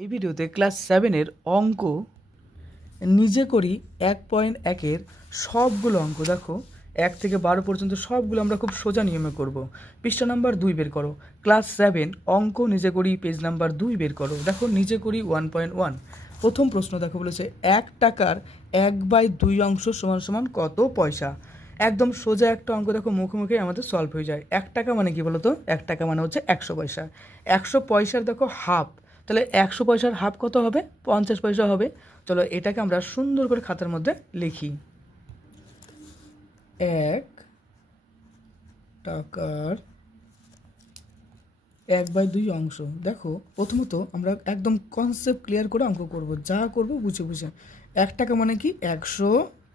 এই ভিডিওতে ক্লাস 7 এর অঙ্ক নিজে করি 1.1 এর সবগুলো অঙ্ক দেখো 1 থেকে 12 পর্যন্ত সবগুলো আমরা খুব সোজা নিয়মে করব। পৃষ্ঠা নাম্বার 2 বের করো। ক্লাস 7 অঙ্ক নিজে করি পেজ নাম্বার 2 বের করো। দেখো নিজে করি 1.1। প্রথম প্রশ্ন দেখো বলেছে 1 টাকার 1/2 অংশ সমান সমান কত পয়সা। একদম সোজা একটা অঙ্ক দেখো মুখে আমাদের সলভ হয়ে যায়। 1 টাকা মানে কি বলো তো? 1 টাকা মানে হচ্ছে 100 পয়সা। 100 পয়সার দেখো হাফ, তাহলে 100 পয়সার হাফ কত হবে? 50 পয়সা হবে। চলো এটাকে আমরা সুন্দর করে খাতার মধ্যে লিখি। 1 টাকার 1/2 অংশ। দেখো প্রথমত আমরা একদম কনসেপ্ট ক্লিয়ার করে অঙ্ক করব, যা করব বুঝে বুঝে। 1 টাকা মানে কি? 100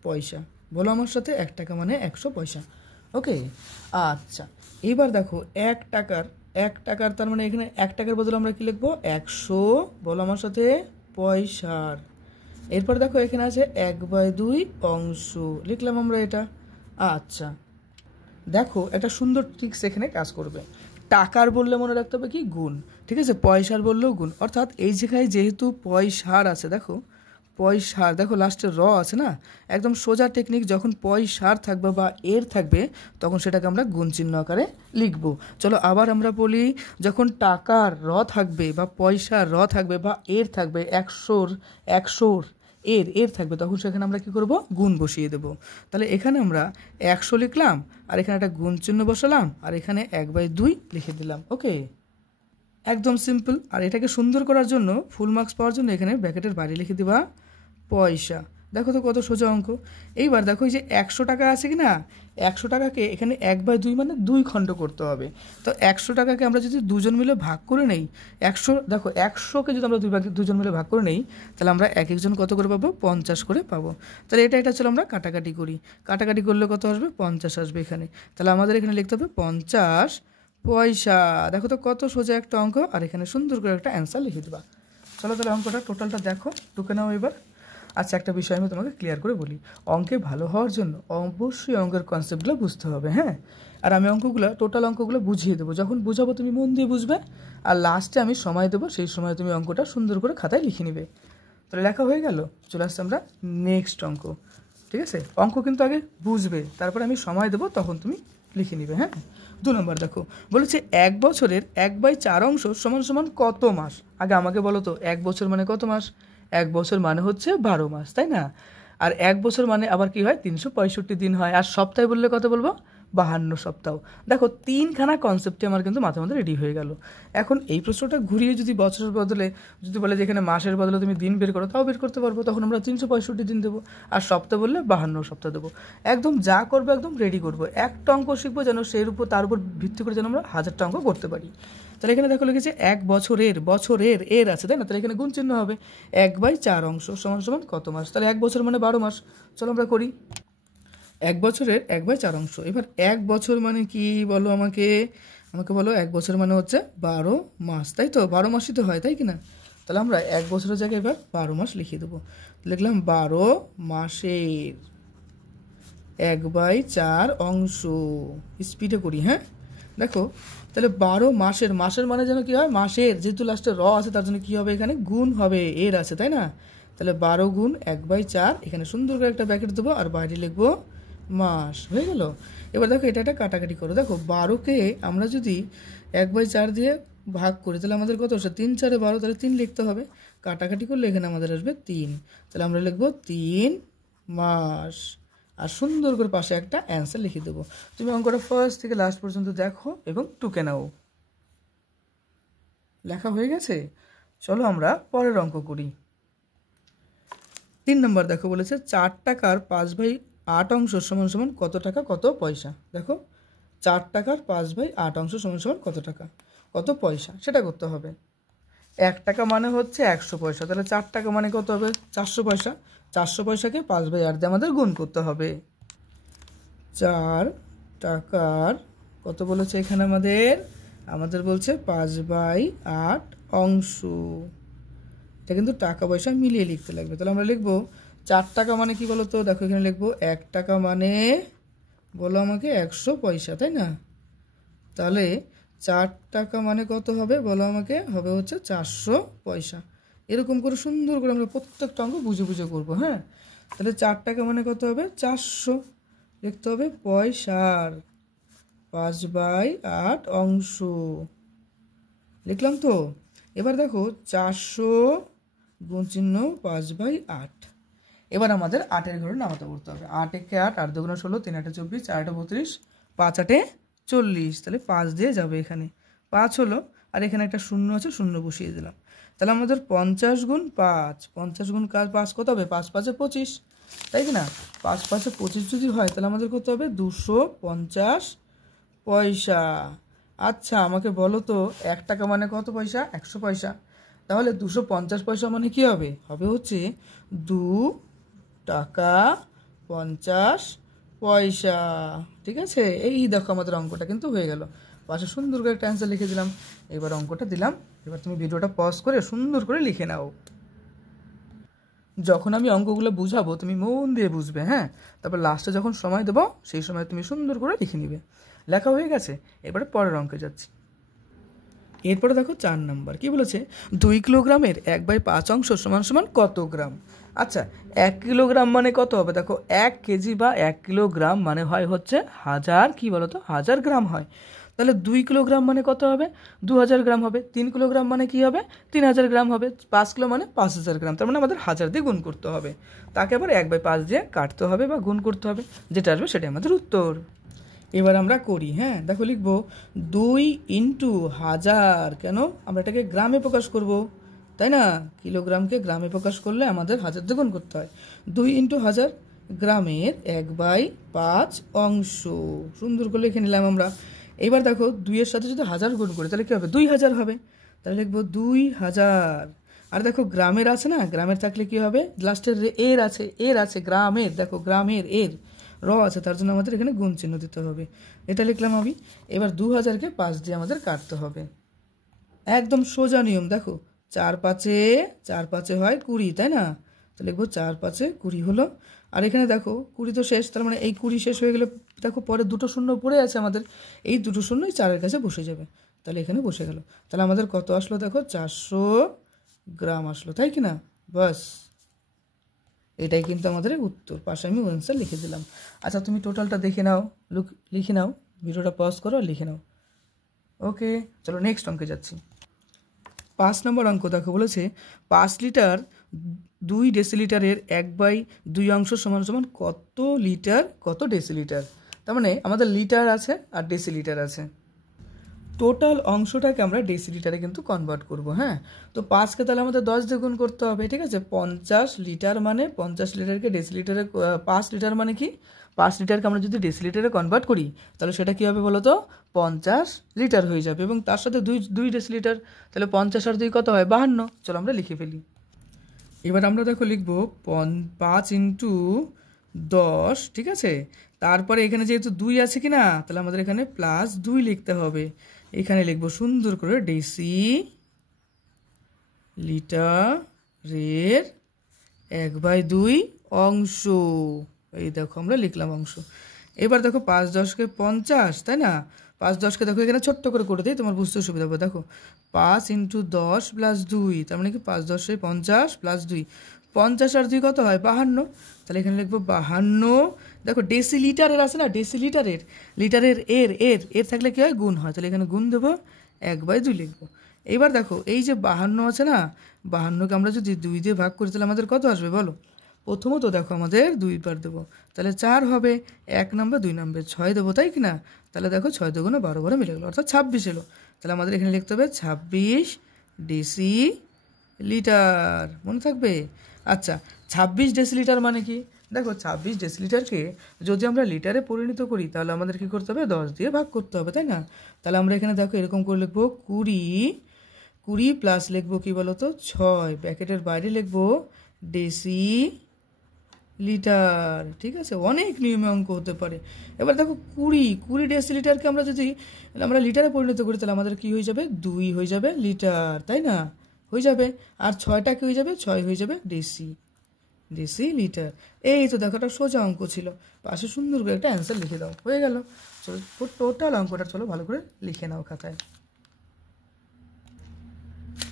পয়সা। বলো আমার সাথে, 1 টাকা মানে 100 পয়সা। ওকে, আচ্ছা এবার দেখো 1 টাকার তার মানে এখানে 1 টাকার বদলে আমরা কি লিখবো? 100, বলো আমার সাথে, পয়সার। এরপর দেখো এখানে আছে 1/2 অংশ, লিখলাম আমরা এটা। আচ্ছা দেখো একটা সুন্দর ট্রিক্স এখানে কাজ করবে। টাকার বললে মনে রাখতে হবে কি? গুণ। ঠিক আছে, পয়সার বললেও গুণ। অর্থাৎ এই জায়গায় যেহেতু পয়সার আছে, দেখো পয়সার, দেখো লাস্টে র আছে না, একদম সোজা টেকনিক। যখন পয়সার থাকবে বা এর থাকবে তখন সেটাকে আমরা গুণ চিহ্ন আকারে লিখবো। চলো আবার আমরা বলি, যখন টাকার র থাকবে বা পয়সার র থাকবে বা এর থাকবে, 100 এর থাকবে, তখন সেখানে আমরা কি করব? গুণ বসিয়ে দেব। তাহলে এখানে আমরা 100 লিখলাম, আর এখানে একটা গুণ চিহ্ন বসালাম, আর এখানে 1/2 লিখে দিলাম। ওকে, একদম সিম্পল। আর এটাকে সুন্দর করার জন্য, ফুল মার্কস পাওয়ার জন্য এখানে ব্র্যাকেটের বাইরে লিখে দিবা পয়সা। দেখো তো কত সোজা অঙ্ক। এইবার দেখো এই যে 100 টাকা আছে কি না, 100 টাকাকে এখানে 1/2 মানে 2 খণ্ড করতে হবে। তো 100 টাকাকে আমরা যদি দুজন মিলে ভাগ করে নেই, 100, দেখো 100কে যদি আমরা দুজন মিলে ভাগ করে নেই, তাহলে আমরা এক একজন কত করে পাবো? 50 করে পাবো। তাহলে এটা চলো আমরা কাটাকাটি করি। কাটাকাটি করলে কত আসবে? 50 আসবে এখানে। তাহলে আমাদের এখানে লিখতে হবে 50 পয়সা। দেখো তো কত সোজা একটা অঙ্ক, আর এখানে সুন্দর করে একটা অ্যান্সার লিখে দেবা। চলো তাহলে অঙ্কটা টোটালটা দেখো, টুকে নাও এবার। আচ্ছা একটা বিষয় আমি তোমাকে ক্লিয়ার করে বলি, অঙ্কে ভালো হওয়ার জন্য অবশ্যই অঙ্কের কনসেপ্টগুলো বুঝতে হবে, হ্যাঁ। আর আমি টোটাল অঙ্কগুলো বুঝিয়ে দেবো। যখন বুঝাবো তুমি মন দিয়ে বুঝবে, আর লাস্টে আমি সময় দেবো, সেই সময় তুমি অঙ্কটা সুন্দর করে খাতায় লিখে নিবে। তাহলে লেখা হয়ে গেল। চলে আসছে আমরা নেক্সট অঙ্ক। ঠিক আছে, অঙ্ক কিন্তু আগে বুঝবে, তারপরে আমি সময় দেবো, তখন তুমি লিখে নিবে, হ্যাঁ। 2 নম্বর দেখো বলেছে 1 বছরের 1/4 অংশ সমান সমান কত মাস। আগে আমাকে বলো তো, 1 বছর মানে কত মাস? 1 বছর মানে হচ্ছে 12 মাস, তাই না? আর 1 বছর মানে আবার কি হয়? 365 দিন হয়। আর সপ্তাহে বললে কত বলবো? 52 সপ্তাহ। দেখো 3খানা কনসেপ্টে আমার কিন্তু মাথার মধ্যে রেডি হয়ে গেল। এখন এই প্রশ্নটা ঘুরিয়ে যদি বছরের বদলে যদি বলে যে এখানে মাসের বদলে তুমি দিন বের করো, তাও বের করতে পারবো। তখন আমরা 365 দিন দেবো। আর সপ্তাহ বললে 52 সপ্তাহ দেবো। একদম যা করবো একদম রেডি করবো। একটা অঙ্ক শিখবো যেন তার উপর ভিত্তি করে যেন আমরা 1000টা অঙ্ক করতে পারি। তাহলে এখানে দেখো লিখেছে 1 বছরের এর আছে, তাই না? তাহলে এখানে গুণ চিহ্ন হবে। 1/4 অংশ সমান সমান কত মাস? তাহলে 1 বছর মানে 12 মাস। চলো আমরা করি। 1 বছরের 1/4 অংশ। এবার 1 বছর মানে কি বলো আমাকে বলো। 1 বছর মানে হচ্ছে 12 মাস, তাই তো? 12 মাসই তো হয়, তাই কি না? তাহলে আমরা 1 বছরের জায়গায় এবার 12 মাস লিখিয়ে দেবো। লিখলাম 12 মাসের 1/4 অংশ। স্পিডে করি, হ্যাঁ। দেখো তাহলে 12 মাসের মানে যেন কি হয়? মাসের, যেহেতু লাস্টে র আছে তার জন্য কি হবে? এখানে গুণ হবে, এর আছে, তাই না? তাহলে 12 গুণ 1/4, এখানে সুন্দর করে একটা ব্র্যাকেট দেবো, আর বাইরে লিখবো মাস। হয়ে গেল। এবার দেখো এটা একটা কাটাকাটি করো। দেখো 12কে আমরা যদি 1/4 দিয়ে ভাগ করি, তাহলে আমাদের কত আসে? 3 4 12, তাহলে 3 লিখতে হবে। কাটাকাটি করলে এখানে আমাদের আসবে 3। তাহলে আমরা লিখবো 3 মাস। আর সুন্দর করে পাশে একটা অ্যান্সার লিখে দেবো। তুমি অঙ্কটা ফার্স্ট থেকে লাস্ট পর্যন্ত দেখো এবং টুকে নাও। লেখা হয়ে গেছে। চলো আমরা পরের অঙ্ক করি। 3 নম্বর দেখো বলেছে 4 টাকার 5/8 অংশ সমান সমান কত টাকা কত পয়সা। দেখো 4 টাকার 5/8 অংশ সমান সমান কত টাকা কত পয়সা, সেটা করতে হবে। 1 টাকা মানে হচ্ছে 100 পয়সা, তাহলে 4 টাকা মানে কত হবে? 400 পয়সা। 400 পয়সাকে 5/8 দিয়ে আমাদের গুণ করতে হবে। 4 টাকার কত বলেছে এখানে আমাদের বলছে 5/8 অংশ। এটা কিন্তু টাকা পয়সা মিলিয়ে লিখতে লাগবে। তাহলে আমরা লিখবো 4 টাকা মানে কি বলো তো? দেখো এখানে লিখবো 1 টাকা মানে বলো আমাকে 100 পয়সা, তাই না? তাহলে 4 টাকা মানে কত হবে বলো আমাকে? হবে হচ্ছে 400 পয়সা। এরকম করে সুন্দর করে আমরা প্রত্যেকটা অঙ্ক বুঝে বুঝে করবো। হ্যাঁ, তাহলে 4 টাকা মানে কত হবে? 400 লিখতে হবে পয়সার 5/8 অংশ লিখলাম তো। এবার দেখো 400 গুণ চিহ্ন 5/8। এবার আমাদের 8-এর ঘরে নামাতে পড়তে হবে। 8 একে 8, 8 দুগুণে 16, 3 8 24, 4 8 32, 5 8 40। তাহলে 5 দিয়ে যাবে এখানে, 5 হলো, আর এখানে একটা শূন্য আছে, শূন্য বসিয়ে দিলাম। তাহলে আমাদের 50 গুণ 5, 50 গুণ 5 কত হবে? 5 5 25, তাই কি না? 5 5 25 যদি হয় তাহলে আমাদের কত হবে? 250 পয়সা। আচ্ছা আমাকে বলো তো 1 টাকা মানে কত পয়সা? 100 পয়সা। তাহলে 250 পয়সা মানে কি হবে? হবে হচ্ছে 2 টাকা 50 পয়সা। ঠিক আছে, এই দেখো আমাদের অঙ্কটা কিন্তু হয়ে গেল। পাশে সুন্দর করে একটা অ্যান্সার লিখে দিলাম। এবার অঙ্কটা দিলাম, এবার তুমি ভিডিওটা পজ করে সুন্দর করে লিখে নাও। যখন আমি অঙ্কগুলো বুঝাবো তুমি মন দিয়ে বুঝবে। হ্যাঁ, তারপর লাস্টে যখন সময় দেবো সেই সময় তুমি সুন্দর করে লিখে নিবে। লেখা হয়ে গেছে, এবারে পরের অঙ্কে যাচ্ছি। এরপরে দেখো 4 নাম্বার কি বলেছে? 2 কিলোগ্রামের 1/5 অংশ সমান সমান কত গ্রাম? আচ্ছা 1 কিলোগ্রাম মানে কত হবে? দেখো 1 কেজি বা 1 কিলোগ্রাম মানে হয় হচ্ছে 1000, কি বলো তো, 1000 গ্রাম হয়। তাহলে 2 কিলোগ্রাম মানে কত হবে? 2000 গ্রাম হবে। 3 কিলোগ্রাম মানে কি হবে? 3000 গ্রাম হবে। 5 কিলো মানে 5000 গ্রাম। তার মানে আমাদের 1000 দিয়ে গুণ করতে হবে, তাকে আবার 1/5 দিয়ে কাটতে হবে বা গুণ করতে হবে, যেটা আসবে সেটাই আমাদের উত্তর। এবার আমরা করি। হ্যাঁ, দেখো লিখবো 2 ইন্টু 1000। কেন? আমরা এটাকে গ্রামে প্রকাশ করব, তাই না? কিলোগ্রামকে গ্রামে প্রকাশ করলে আমাদের 1000 দিয়ে গুণ করতে হয়। 2 ইন্টু 1000 গ্রামের 1/5 অংশ। সুন্দর করে লিখে নিলাম আমরা। এবার দেখো 2 এর সাথে যদি 1000 গুণ করি তাহলে কি হবে? 2000 হবে। তাহলে লিখবো 2000। আর দেখো গ্রামের আছে না, গ্রামের থাকলে কি হবে? লাস্টের এর আছে, এর আছে গ্রামের, দেখো গ্রামের এর র আছে, তার জন্য আমাদের এখানে গুণ চিহ্ন দিতে হবে। এটা লিখলাম আমি। এবার 2000কে 5 দিয়ে আমাদের কাটতে হবে। একদম সোজা নিয়ম। দেখো 4 5 হয় 20, তাই না? তো লিখবো 4 5 20 হলো। আর এখানে দেখো 20 তো শেষ, তার মানে এই 20 শেষ হয়ে গেলে দেখো পরে দুটো শূন্য পড়ে আছে আমাদের, এই দুটো শূন্যই 4-এর কাছে বসে যাবে। তাহলে এখানে বসে গেল। তাহলে আমাদের কত আসলো? দেখো 400 গ্রাম আসলো, তাই কি না? বাস, এটাই কিন্তু আমাদের উত্তর। পাশে আমি অ্যান্সার লিখে দিলাম। আচ্ছা তুমি টোটালটা দেখে নাও, লিখে নাও, ভিডিওটা পজ করো আর লিখে নাও। ওকে, চলো নেক্সট অঙ্কে যাচ্ছি। 5 নম্বর অঙ্ক দেখো বলেছে 5 লিটার 2 ডেসিলিটারের 1/2 অংশ সমান সমান কত লিটার কত ডেসিলিটার। তার মানে আমাদের লিটার আছে আর ডেসিলিটার আছে। টোটাল অংশটাকে আমরা ডেসিলিটারে কিন্তু কনভার্ট করব। হ্যাঁ, তো 5কে তাহলে আমাদের 10 দিয়ে গুণ করতে হবে। ঠিক আছে, 50 লিটার মানে 50 লিটারকে ডেসিলিটারে 5 লিটার মানে কি? 5 লিটারকে আমরা যদি ডেসিলিটারে কনভার্ট করি তাহলে সেটা কী হবে বলো তো? 50 লিটার হয়ে যাবে। এবং তার সাথে 2 ডেসিলিটার, তাহলে 50 আর 2 কত হয়? 52। চলো আমরা লিখে ফেলি। এবার আমরা দেখো লিখবো 5 ইন্টু 10। ঠিক আছে, তারপরে এখানে যেহেতু 2 আছে কি না, তাহলে আমাদের এখানে +2 লিখতে হবে। এখানে লিখবো সুন্দর করে ডেসি লিটারের 1/2 অংশ। এই দেখো আমরা লিখলাম অংশ। এবার দেখো 5 10কে 50, তাই না? 5 10কে দেখো এখানে ছোট্ট করে দিই, তোমার বুঝতে সুবিধা হবে। দেখো 5 ইন্টু 10 + 2, তার মানে কি 5 10 50 + 2, 50 আর 2 কত হয়? 52। তাহলে এখানে লিখবো 52। দেখো ডেসিলিটারের আছে না, ডেসিলিটারের, লিটারের এর এর এর থাকলে কি হয়? গুণ হয়। তাহলে এখানে গুণ দেবো, 1/2 লিখবো। এইবার দেখো এই যে 52 আছে না, 52কে আমরা যদি 2 দিয়ে ভাগ করি তাহলে আমাদের কত আসবে বলো? প্রথমত দেখো আমাদের 2 বার দেবো, তাহলে 4 হবে। 1 নম্বর 2 নম্বর 6 দেবো, তাই কি না? তাহলে দেখো 6 দুগুণে 12 12 মিলে গেলো, অর্থাৎ 26 এলো। তাহলে আমাদের এখানে লিখতে হবে 26 ডেসি লিটার। মনে থাকবে? আচ্ছা 26 ডেসিলিটার মানে কি? দেখো 26 ডেসিলিটারকে যদি আমরা লিটারে পরিণত করি তাহলে আমাদের কি করতে হবে? 10 দিয়ে ভাগ করতে হবে, তাই না? তাহলে আমরা এখানে দেখো এরকম করে লিখবো 20 প্লাস লিখবো কি বলতো 6, ব্র্যাকেটের বাইরে লিখবো ডেসি লিটার। ঠিক আছে, অনেক নিয়মে অঙ্ক হতে পারে। এবার দেখো 20 ডেসিলিটারকে আমরা যদি আমরা লিটারে পরিণত করি তাহলে আমাদের কি হয়ে যাবে? 2 হয়ে যাবে লিটার, তাই না? হয়ে যাবে। আর 6টা কি হয়ে যাবে? 6 হয়ে যাবে ডেসি লিটার। এই তো দেখো একটা সোজা অঙ্ক ছিল, পাশে সুন্দর করে একটা অ্যান্সার লিখে দাও, হয়ে গেল। চলো টোটাল অঙ্কটা চলো ভালো করে লিখে নাও খাতায়।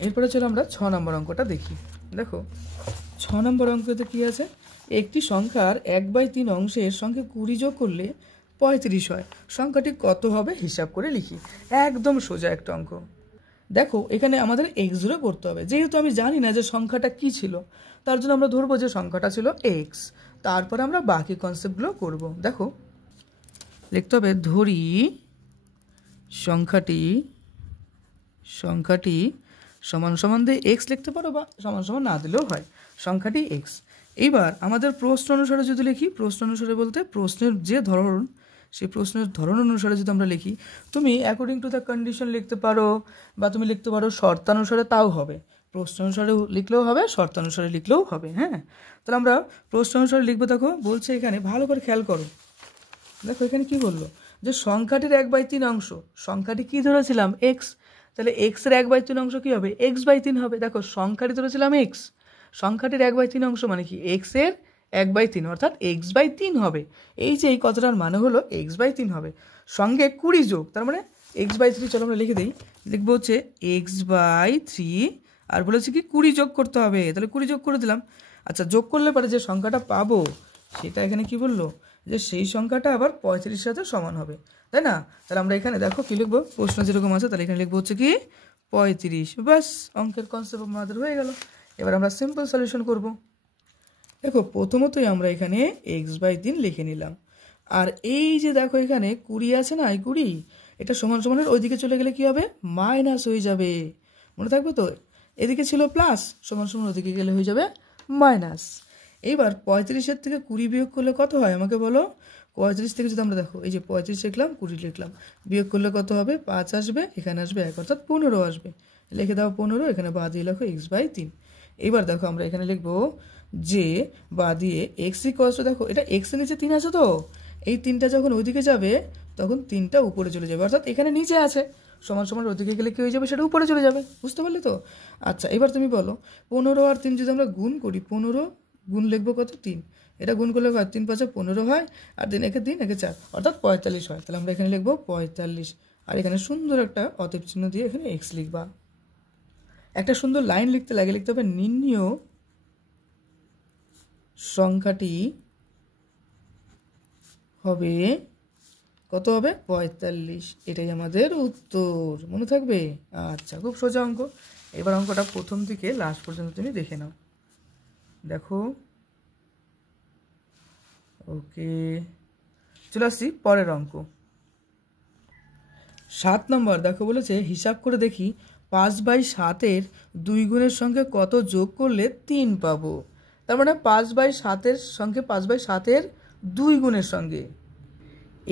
এরপরে চলো আমরা 6 নম্বর অঙ্কটা দেখি। দেখো 6 নম্বর অঙ্কতে কি আছে, একটি সংখ্যার 1/3 অংশের সঙ্গে 20 যোগ করলে 35 হয়, সংখ্যাটি কত হবে হিসাব করে লিখি। একদম সোজা একটা অঙ্ক। দেখো এখানে আমাদের এক্স ধরে করতে হবে, যেহেতু আমি জানি না যে সংখ্যাটা কি ছিল, তার জন্য আমরা ধরবো যে সংখ্যাটা ছিল এক্স, তারপরে আমরা বাকি কনসেপ্টগুলো করব। দেখো লিখতে হবে ধরি সংখ্যাটি সমান সমান দিয়ে এক্স লিখতে পারো, বা সমান সমান না দিলেও হয়, সংখ্যাটি এক্স। এইবার আমাদের প্রশ্ন অনুসারে যদি লিখি, প্রশ্ন অনুসারে বলতে প্রশ্নের যে ধরন, সেই প্রশ্নের ধরন অনুসারে যদি আমরা লিখি, তুমি অ্যাকর্ডিং টু দ্য কন্ডিশন লিখতে পারো, বা তুমি লিখতে পারো শর্তানুসারে, তাও হবে। প্রশ্ন অনুসারে লিখলেও হবে, শর্তানুসারে লিখলেও হবে। হ্যাঁ, তাহলে আমরা প্রশ্ন অনুসারে লিখবো। দেখো বলছে এখানে, ভালো করে খেয়াল করো। দেখো এখানে কি বললো, যে সংখ্যাটির 1/3 অংশ, সংখ্যাটি কি ধরেছিলাম এক্স, তাহলে এক্সের 1/3 অংশ কি হবে, x/3 হবে। দেখো সংখ্যাটি ধরেছিলাম এক্স, সংখ্যাটির 1/3 অংশ মানে কি এক্সের 1/3, অর্থাৎ x/3 হবে। এই যে এই কথাটার মানে হলো x/3 হবে, সঙ্গে 20 যোগ, তার মানে x/3। চলো আমরা লিখে দিই, লিখবো হচ্ছে x/3, আর বলেছি কি 20 যোগ করতে হবে, তাহলে 20 যোগ করে দিলাম। আচ্ছা, যোগ করলে পরে যে সংখ্যাটা পাবো সেটা এখানে কি বললো, যে সেই সংখ্যাটা আবার 35 সাথে সমান হবে, তাই না? তাহলে আমরা এখানে দেখো কি লিখবো, প্রশ্ন যেরকম আছে তাহলে এখানে লিখবো হচ্ছে কি 35। ব্যাস, অঙ্কের কনসেপ্ট আমাদের হয়ে গেল। এবার আমরা সিম্পল সলিউশন করব। দেখো প্রথমতই আমরা এখানে x/3 লিখে নিলাম, আর এই যে দেখো এখানে 20 আছে না, এই 20 এটা সমান সমানের ওইদিকে চলে গেলে কি হবে, মাইনাস হয়ে যাবে, মনে থাকবে তো। এদিকে ছিল প্লাস, সমান সমান ওদিকে গেলে হয়ে যাবে মাইনাস। এইবার 35-এর থেকে 20 বিয়োগ করলে কত হয় আমাকে বলো। 35 থেকে যদি আমরা দেখো, এই যে 35 লিখলাম, 20 লিখলাম, বিয়োগ করলে কত হবে, 5 আসবে, এখানে আসবে 1, অর্থাৎ 15 আসবে। লিখে দাও 15, এখানে বা দিয়ে লেখো x/3। এবার দেখো আমরা এখানে লিখবো যে বা দিয়ে x ইকুয়ালস টু, দেখো এটা x এর নিচে 3 আছে, তো এই 3টা যখন ওইদিকে যাবে তখন 3টা উপরে চলে যাবে, অর্থাৎ এখানে নিচে আছে, সমান সমান ওদিকে গেলে কি হয়ে যাবে, সেটা উপরে চলে যাবে। বুঝতে পারলে তো? আচ্ছা, এবার তুমি বলো 15 আর 3 যদি আমরা গুণ করি, 15 গুণ লিখবো কত, 3, এটা গুণ করলে হয় 3 5 15 হয়, আর 3 একে 3 একে 4, অর্থাৎ 45 হয়। তাহলে আমরা এখানে লিখবো 45, আর এখানে সুন্দর একটা অতএব চিহ্ন দিয়ে এখানে এক্স লিখবা। একটা সুন্দর লাইন লিখতে লাগে, লিখতে হবে নির্ণীয় সংখ্যাটি হবে কত হবে, 45। এটাই আমাদের উত্তর, মনে থাকবে? আচ্ছা, খুব সোজা অঙ্ক। এবার অঙ্কটা প্রথম থেকে লাস্ট পর্যন্ত তুমি দেখে নাও। দেখো, ওকে, চলে আসছি পরের অঙ্ক। 7 নম্বর দেখো বলেছে, হিসাব করে দেখি 5/7 2 গুণের সঙ্গে কত যোগ করলে 3 পাবো। তার মানে 5/7 সঙ্গে 5/7 2 গুণের সঙ্গে,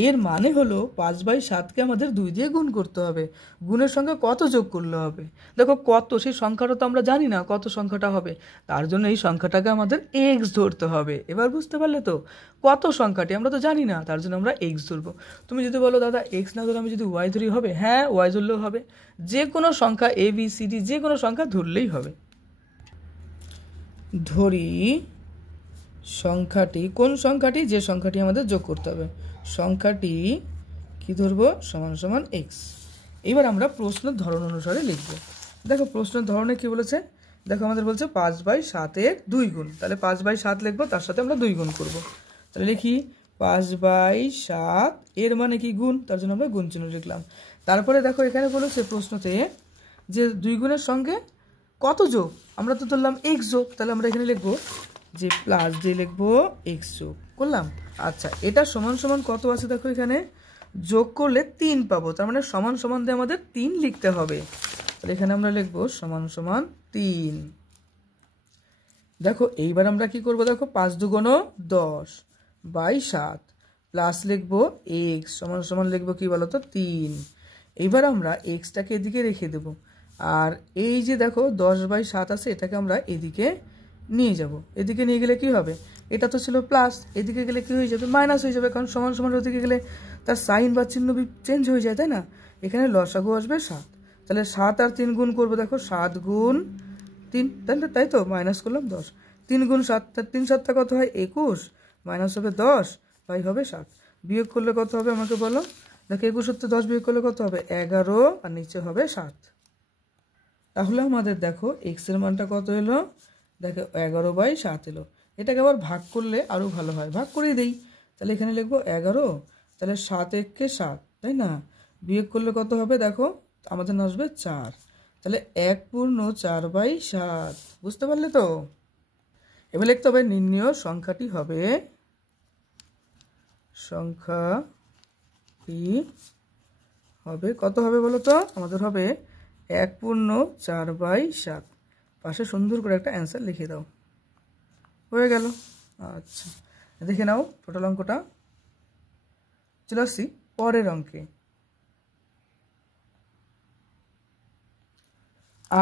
এর মানে হলো 5/7কে আমাদের 2 দিয়ে গুণ করতে হবে, গুণের সঙ্গে কত যোগ করলে হবে। দেখো কত, সেই সংখ্যাটা তো আমরা জানি না কত সংখ্যাটা হবে, তার জন্য এই সংখ্যাটাকে আমাদের এক্স ধরতে হবে। এবার বুঝতে পারলে তো, কত সংখ্যাটি আমরা তো জানি না, তার জন্য আমরা এক্স ধরবো। তুমি যদি বলো দাদা এক্স না ধরে আমি যদি ওয়াই ধরি হবে, হ্যাঁ ওয়াই ধরলেও হবে, যে কোনো সংখ্যা ABCD যে কোনো সংখ্যা ধরলেই হবে। ধরি সংখ্যাটি, কোন সংখ্যাটি, যে সংখ্যাটি আমাদের যোগ করতে হবে, সংখ্যাটি কি ধরবো, সমান সমান এক্স। এবার আমরা প্রশ্নের ধরন অনুসারে লিখব। দেখো প্রশ্নের ধরনে কি বলেছে, দেখো আমাদের বলছে 5/7 2 গুণ, তাহলে 5/7 লিখবো, তার সাথে আমরা 2 গুণ করব। তাহলে লিখি 5/7, এর মানে কি গুণ, তার জন্য আমরা গুণ চিহ্ন লিখলাম। তারপরে দেখো এখানে বলেছে প্রশ্নতে যে 2 গুণের সঙ্গে কত যোগ, আমরা তো ধরলাম এক্স যোগ, তাহলে আমরা এখানে লিখবো যে প্লাস দিয়ে লিখবো এক্স যোগ করলাম। আচ্ছা, এটা সমান সমান কত আছে দেখো, এখানে যোগ করলে 3 পাবো, তার মানে সমান সমান দিয়ে আমাদের 3 লিখতে হবে। তাহলে এখানে আমরা লিখবো সমান সমান 3। দেখো এইবার আমরা কি করব, দেখো 5 2 10/7 প্লাস লিখবো এক্স সমান সমান লিখবো কি বলতো 3। এইবার আমরা এক্সটাকে এদিকে রেখে দেব, আর এই যে দেখো 10/7 আছে, এটাকে আমরা এদিকে নিয়ে যাব। এদিকে নিয়ে গেলে কি হবে, এটা তো ছিল প্লাস, এদিকে গেলে কি হয়ে যাবে, মাইনাস হয়ে যাবে, কারণ সমান সমান ওদিকে গেলে তার সাইন বা চিহ্ন চেঞ্জ হয়ে যায়, তাই না? এখানে লসাগু আসবে 7, তাহলে 7 আর 3 গুণ করবো, দেখো 7 গুণ 3, তাই তো, মাইনাস করলাম 10, 3 গুণ 7, 3 7 কত হয় 21, মাইনাস হবে 10, বাই হবে 7, বিয়োগ করলে কত হবে আমাকে বলো। দেখো 21 থেকে 10 বিয়োগ করলে কত হবে 11, আর নিচে হবে 7। তাহলে আমাদের দেখো এক্সের মানটা কত এলো, দেখো 11/7 এলো। এটাকে আবার ভাগ করলে আরও ভালো হয়, ভাগ করে দিই। তাহলে এখানে লিখবো 11, তাহলে 7 একে 7, তাই না? বিয়োগ করলে কত হবে দেখো, আমাদের আসবে 4। তাহলে 1/4/7, বুঝতে পারলে তো? এবার লিখতে হবে নির্ণেয় সংখ্যাটি হবে, সংখ্যাটি হবে কত হবে বলো তো? আমাদের হবে 1/4/7। পাশে সুন্দর করে একটা অ্যান্সার লিখে দাও, হয়ে গেল। আচ্ছা, দেখে নাও টোটাল অঙ্কটা। চলে আসছি পরের অঙ্কে।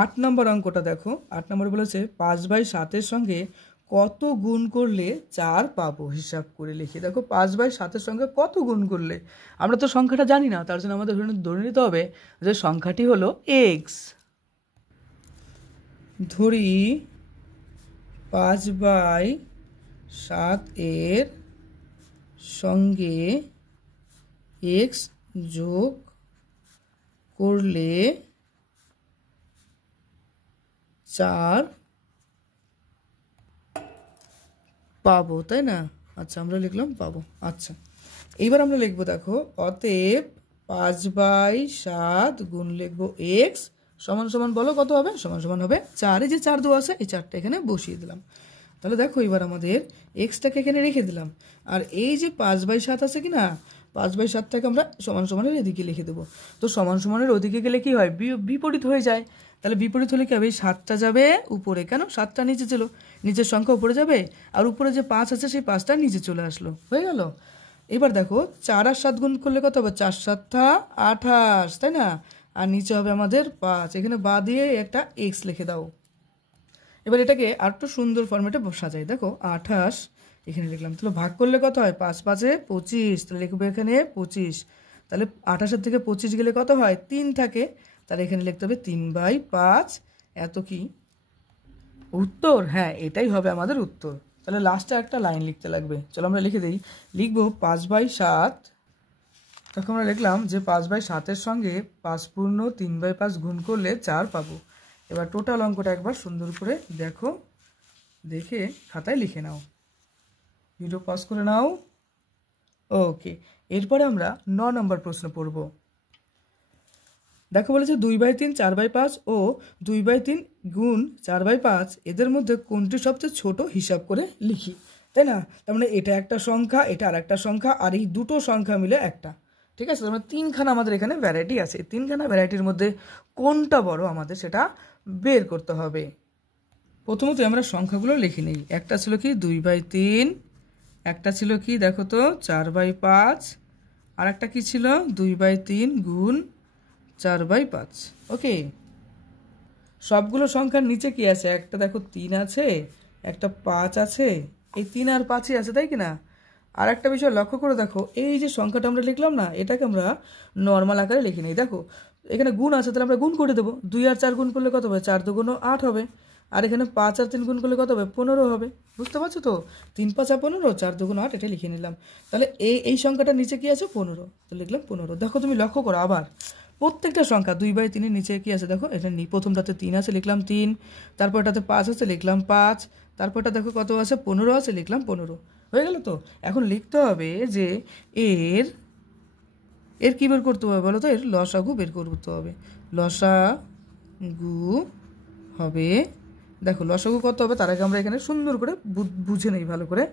8 নম্বর অঙ্কটা দেখো। 8 নম্বর বলেছে 5/7 সঙ্গে কত গুণ করলে 4 পাবো, হিসাব করে লিখে। দেখো 5/7 সঙ্গে কত গুণ করলে, আমরা তো সংখ্যাটা জানি না, তার জন্য আমাদের ধরে নিতে হবে যে সংখ্যাটি হলো এক্স। ধরি 5/7 এর সঙ্গে এক্স যোগ করলে 4 পাবো, তাই না? আচ্ছা, আমরা লিখলাম পাবো। আচ্ছা, এইবার আমরা লিখবো দেখো, অতএব 5/7 গুণ লিখবো এক্স সমান সমান, বলো কত হবে? সমান সমান হবে 4। এই যে 4 দেওয়া আছে, এই 4টা এখানে বসিয়ে দিলাম। তাহলে দেখো এবার আমাদের এক্সটাকে এখানে রেখে দিলাম, আর এই যে 5/7 আছে কি না, 5/7টাকে আমরা সমান সমানের এদিকে লিখে দেবো। তো সমান সমানের ওদিকে গেলে কি হয়, বিপরীত হয়ে যায়। তাহলে বিপরীত হলে কি হবে, এই 7টা যাবে উপরে, কেন 7টা নিচে ছিল, নিচের সংখ্যা উপরে যাবে, আর উপরে যে 5 আছে সেই 5টা নিচে চলে আসলো, হয়ে গেল। এবার দেখো 4 আর 7 গুণ করলে কত হবে, 4×7 = 28, তাই না? আর নিচে হবে আমাদের 5, এখানে বা দিয়ে একটা এক্স লিখে দাও। এবার এটাকে আর একটু সুন্দর ফরম্যাটে সাজাই। দেখো 28 এখানে লিখলাম, তাহলে ভাগ করলে কত হয়, 5×5 = 25, তাহলে লিখবো এখানে 25। তাহলে 28 থেকে 25 গেলে কত হয়, 3 থাকে, তাহলে এখানে লিখতে হবে 3/5। এত কি উত্তর? হ্যাঁ, এটাই হবে আমাদের উত্তর। তাহলে লাস্টে একটা লাইন লিখতে লাগবে, চলো আমরা লিখে দিই। লিখবো 5/7, তখন আমরা লিখলাম যে 5/7 সঙ্গে 5×3/5 গুণ করলে 4 পাবো। এবার টোটাল অঙ্কটা একবার সুন্দর করে দেখো, দেখে খাতায় লিখে নাও, ভিডিও পজ করে নাও। ওকে, এরপরে আমরা 9 নম্বর প্রশ্ন পড়ব। দেখো বলেছে 2/3 4/5 ও 2/3 গুণ 4/5 এদের মধ্যে কোনটি সবচেয়ে ছোট, হিসাব করে লিখি, তাই না? তার মানে এটা একটা সংখ্যা, এটা আর একটা সংখ্যা, আর এই দুটো সংখ্যা মিলে একটা, ঠিক আছে? তার মানে 3খানা আমাদের এখানে ভ্যারাইটি আছে। 3খানা ভ্যারাইটির মধ্যে কোনটা বড় আমাদের সেটা বের করতে হবে। প্রথমত আমরা সংখ্যাগুলো লিখে নিই। একটা ছিল কি 2/3, একটা ছিল কি দেখো তো 4/5, আর একটা কি ছিল 2/3 গুণ 4/5। ওকে, সবগুলো সংখ্যার নিচে কি আছে, একটা দেখো 3 আছে, একটা 5 আছে, এই 3 আর 5ই আছে, তাই কি না? আর একটা বিষয় লক্ষ্য করে দেখো, এই যে সংখ্যাটা আমরা লিখলাম না, এটাকে আমরা নর্মাল আকারে লিখে নিই। দেখো এখানে গুণ আছে, তাহলে আমরা গুণ করে দেবো। 2 আর 4 গুণ করলে কত হবে, 4 2 = 8 হবে। আর এখানে 5 আর 3 গুণ করলে কত হবে, 15 হবে। বুঝতে পারছো তো? 3 5 15, 4 2 8, এটা লিখে নিলাম। তাহলে এই সংখ্যাটার নিচে কি আছে, 15, তো লিখলাম 15। দেখো তুমি লক্ষ্য করো আবার, প্রত্যেকটা সংখ্যা 2/3 এর নিচে কি আছে দেখো, এটা প্রথমটাতে 3 আছে, লিখলাম 3, তারপরটাতে 5 আছে, লিখলাম 5, তারপরটা দেখো কত আছে, 15 আছে, লিখলাম 15। হয়ে গেল তো? এখন লিখতে হবে যে এর কি বের করতে হবে বলো তো, এর লসাগু বের করতে হবে। লসাগু হবে, দেখো লসাগু কত হবে, তার আগে আমরা এখানে সুন্দর করে বুঝে নেই ভালো করে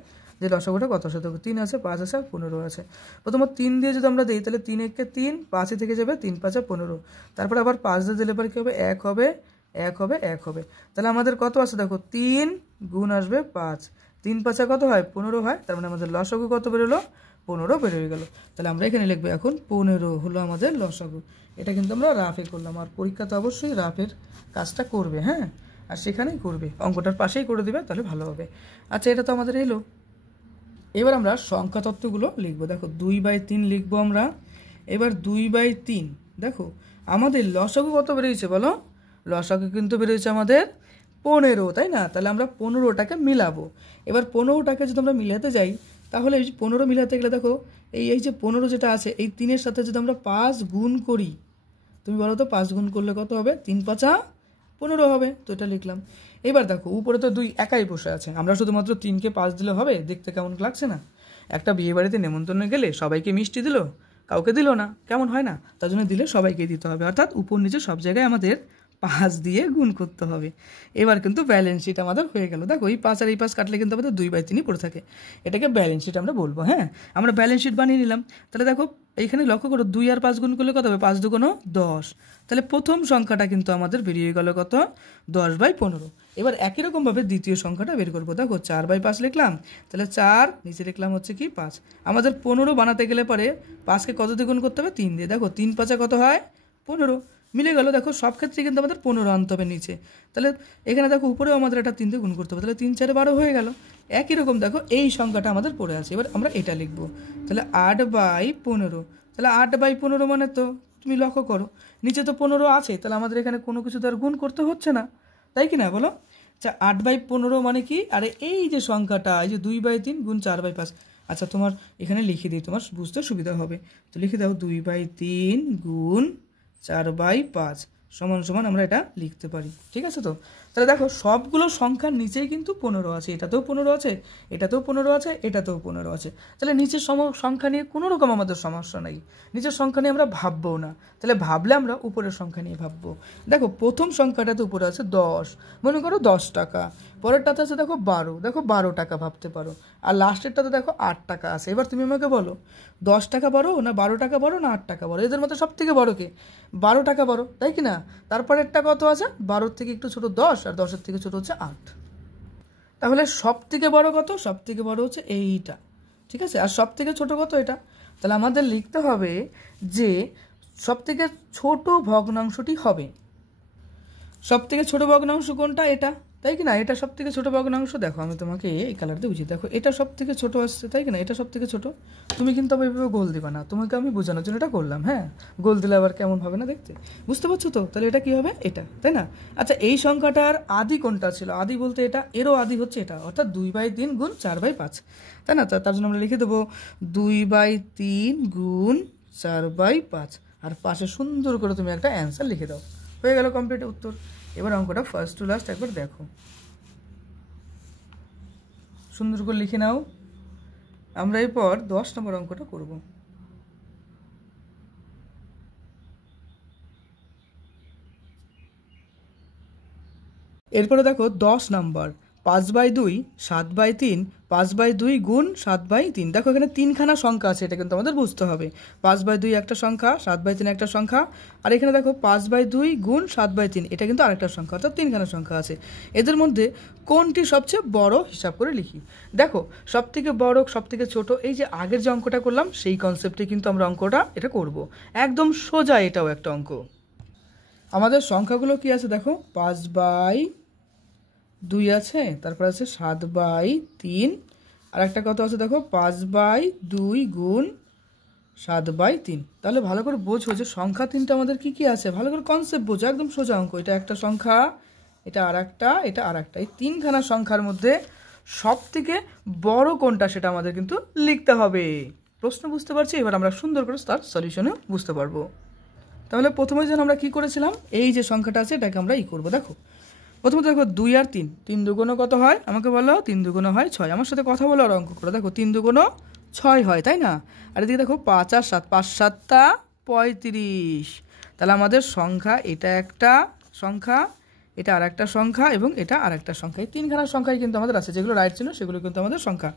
যে লসাগুটা কত আছে। দেখো 3 আছে, 5 আছে, আর 15 আছে। প্রথমত 3 দিয়ে যদি আমরা দিই, তাহলে 3 একে 3, 5 থেকে যাবে, 3 5 15। তারপর আবার 5 দিয়ে দিলে পরে কী হবে, 1 হবে, 1 হবে, 1 হবে। তাহলে আমাদের কত আছে দেখো, 3 গুণ আসবে 5, 3 5 কত হয়, 15 হয়। তার মানে আমাদের লসাগু কত বেরোলো, 15 বেরোয় গেল। তাহলে আমরা এখানে লিখবো এখন 15 হলো আমাদের লসাগু। এটা কিন্তু আমরা রাফে করলাম, আর পরীক্ষা তো অবশ্যই রাফের কাজটা করবে, হ্যাঁ, আর সেখানেই করবে, অঙ্কটার পাশেই করে দেবে, তাহলে ভালো হবে। আচ্ছা, এটা তো আমাদের এলো। এবার আমরা সংখ্যা তত্ত্বগুলো লিখবো। দেখো 2/3 লিখবো আমরা। এবার 2/3, দেখো আমাদের লসাগু কত বেরিয়েছে বলো, লসাগু কিন্তু বেরিয়েছে আমাদের 15, তাই না? তাহলে আমরা 15টাকে মিলাবো। এবার 15টাকে যদি আমরা মিলাতে যাই, তাহলে এই 15 মিলাতে গেলে দেখো এই যে 15 যেটা আছে, এই 3-এর সাথে যদি আমরা 5 গুণ করি, তুমি বলো তো 5 গুণ করলে কত হবে, 3 5 15 হবে, তো এটা লিখলাম। এবার দেখো উপরে তো 2 একাই বসে আছে, আমরা শুধুমাত্র 3কে 5 দিলে হবে? দেখতে কেমন লাগছে না? একটা বিয়ে বাড়িতে নেমন্তন্নে গেলে সবাইকে মিষ্টি দিল, কাউকে দিল না, কেমন হয় না? তার জন্য দিলে সবাইকে দিতে হবে, অর্থাৎ উপর নিচে সব জায়গায় আমাদের 5 দিয়ে গুণ করতে হবে। এবার কিন্তু ব্যালেন্স শিট আমাদের হয়ে গেল। দেখো এই 5 আর এই 5 কাটলে কিন্তু আমাদের 2/3 পড়ে থাকে, এটাকে ব্যালেন্স শিট আমরা বলবো। হ্যাঁ, আমরা ব্যালেন্স শিট বানিয়ে নিলাম। তাহলে দেখো এইখানে লক্ষ্য করো 2 আর 5 গুণ করলে কত হবে? 5 2 10। তাহলে প্রথম সংখ্যাটা কিন্তু আমাদের বেরিয়ে গেল কত? 10/15। এবার একই রকমভাবে দ্বিতীয় সংখ্যাটা বের করবো। দেখো 4/5 লিখলাম, তাহলে 4 নিচে লিখলাম হচ্ছে কি 5। আমাদের 15 বানাতে গেলে পরে 5কে কত দিয়ে গুণ করতে হবে? 3 দিয়ে। দেখো 3 5 কত হয়? 15, মিলে গেল। দেখো সব ক্ষেত্রে কিন্তু আমাদের 15 আনতে হবে নিচে। তাহলে এখানে দেখো উপরেও আমাদের একটা 3 দিয়ে গুণ করতে হবে, তাহলে 3 4 12 হয়ে গেল। একই রকম দেখো এই সংখ্যাটা আমাদের পড়ে আছে, এবার আমরা এটা লিখবো। তাহলে 8/15। তাহলে 8/15 মানে তো তুমি লক্ষ্য করো নিচে তো 15 আছে, তাহলে আমাদের এখানে কোনো কিছু তো আর গুণ করতে হচ্ছে না, তাই কি না বলো? আচ্ছা 8/15 মানে কি? আরে এই যে সংখ্যাটা, এই যে 2/3 গুণ 4/5। আচ্ছা তোমার এখানে লিখে দিই, তোমার বুঝতে সুবিধা হবে। তো লিখে দাও 2/3 গুণ 4/5 সমান সমান আমরা এটা লিখতে পারি। ঠিক আছে? তো তাহলে দেখো সবগুলো সংখ্যার নিচেই কিন্তু 15 আছে, এটাতেও 15 আছে, এটাতেও 15 আছে, এটাতেও 15 আছে। তাহলে নিচের সংখ্যা নিয়ে কোনো রকম আমাদের সমস্যা নেই, নিচের সংখ্যা নিয়ে আমরা ভাববো না। তাহলে ভাবলে আমরা উপরের সংখ্যা নিয়ে ভাববো। দেখো প্রথম সংখ্যাটাতে উপরে আছে 10, মনে করো 10 টাকা। পরেরটাতে আছে দেখো 12, দেখো 12 টাকা ভাবতে পারো। আর লাস্টেরটাতে দেখো 8 টাকা আছে। এবার তুমি আমাকে বলো 10 টাকা বড় না 12 টাকা বড় না 8 টাকা বড়? এদের মধ্যে সব থেকে বড় কে? 12 টাকা বড়, তাই কি না? তারপরেরটা কত আছে? 12 থেকে একটু ছোট 10, আর 10 থেকে ছোট হচ্ছে 8। তাহলে সব থেকে বড় কত? সব থেকে বড় হচ্ছে এইটা, ঠিক আছে? আর সব থেকে ছোট কত? এটা। তাহলে আমাদের লিখতে হবে যে সব থেকে ছোট ভগ্নাংশটি হবে। সব থেকে ছোট ভগ্নাংশ কোনটা? এটা, তাই কি না? এটা সব থেকে ছোট ভগ্নাংশ। দেখো আমি তোমাকে এই কালার দিয়ে বুঝিয়ে, দেখো এটা সব থেকে ছোট আসছে, তাই কি না? এটা সব থেকে ছোট। তুমি কিন্তু আবার এভাবে গোল দিবা না, তোমাকে আমি বোঝানোর জন্য এটা করলাম। হ্যাঁ, গোল দিলে আবার কেমন হবে না দেখতে, বুঝতে পারছো তো? তাহলে এটা কি হবে? এটা, তাই না? আচ্ছা এই সংখ্যাটার আদি কোনটা ছিল? আদি বলতে এটা, এরও আদি হচ্ছে এটা, অর্থাৎ 2/3 গুণ 4/5, তাই না? তার জন্য আমরা লিখে দেবো 2/3 গুণ 4/5, আর পাশে সুন্দর করে তুমি একটা অ্যান্সার লিখে দাও। হয়ে গেল কমপ্লিট উত্তর। এবার অঙ্কটা ফার্স্ট টু লাস্ট একবার দেখো, সুন্দর করে লিখে নাও। আমরা এরপর 10 নম্বর অঙ্কটা করব। এরপরে দেখো 10 নম্বর, 5/2 7/3, 5/2 গুণ 7/3। দেখো এখানে 3খানা সংখ্যা আছে, এটা কিন্তু আমাদের বুঝতে হবে। 5/2 একটা সংখ্যা, 7/3 একটা সংখ্যা, আর এখানে দেখো 5/2 গুণ 7/3, এটা কিন্তু আরেকটা সংখ্যা, অর্থাৎ 3খানা সংখ্যা আছে। এদের মধ্যে কোনটি সবচেয়ে বড় হিসাব করে লিখি। দেখো সব থেকে বড় সব থেকে ছোট, এই যে আগের যে অঙ্কটা করলাম সেই কনসেপ্টে কিন্তু আমরা অঙ্কটা এটা করব, একদম সোজা। এটাও একটা অঙ্ক। আমাদের সংখ্যাগুলো কি আছে দেখো, 5/2 আছে, তারপর আছে 7/3, আর একটা কত আছে দেখো 5/2 গুণ 7/3। তাহলে ভালো করে বোঝো যে সংখ্যা 3টা আমাদের কি কি আছে, ভালো করে কনসেপ্ট বোঝো, একদম সোজা অঙ্ক। এটা একটা সংখ্যা, এটা আর একটা, এটা আর একটা। এই 3খানা সংখ্যার মধ্যে সব থেকে বড় কোনটা সেটা আমাদের কিন্তু লিখতে হবে। প্রশ্ন বুঝতে পারছি? এবার আমরা সুন্দর করে তার সলিউশনে বুঝতে পারবো। তাহলে প্রথমে যেন আমরা কি করেছিলাম, এই যে সংখ্যাটা আছে এটাকে আমরা করবো। দেখো প্রথমে দেখো 2 আর 3, 3 দুগুণ কত হয় আমাকে বলো? 3 দুগুণ হয় 6। আমার সাথে কথা বলো আর অঙ্ক করো। দেখো 3 দুগুণ 6 হয়, তাই না? আর এদিকে দেখো 5 আর 7, 5 7টা 35। তাহলে আমাদের সংখ্যা, এটা একটা সংখ্যা, এটা আর একটা সংখ্যা, এবং এটা আর একটা সংখ্যা। এই 3খানা সংখ্যাই কিন্তু আমাদের আছে, যেগুলো রাইট ছিল সেগুলো কিন্তু আমাদের সংখ্যা।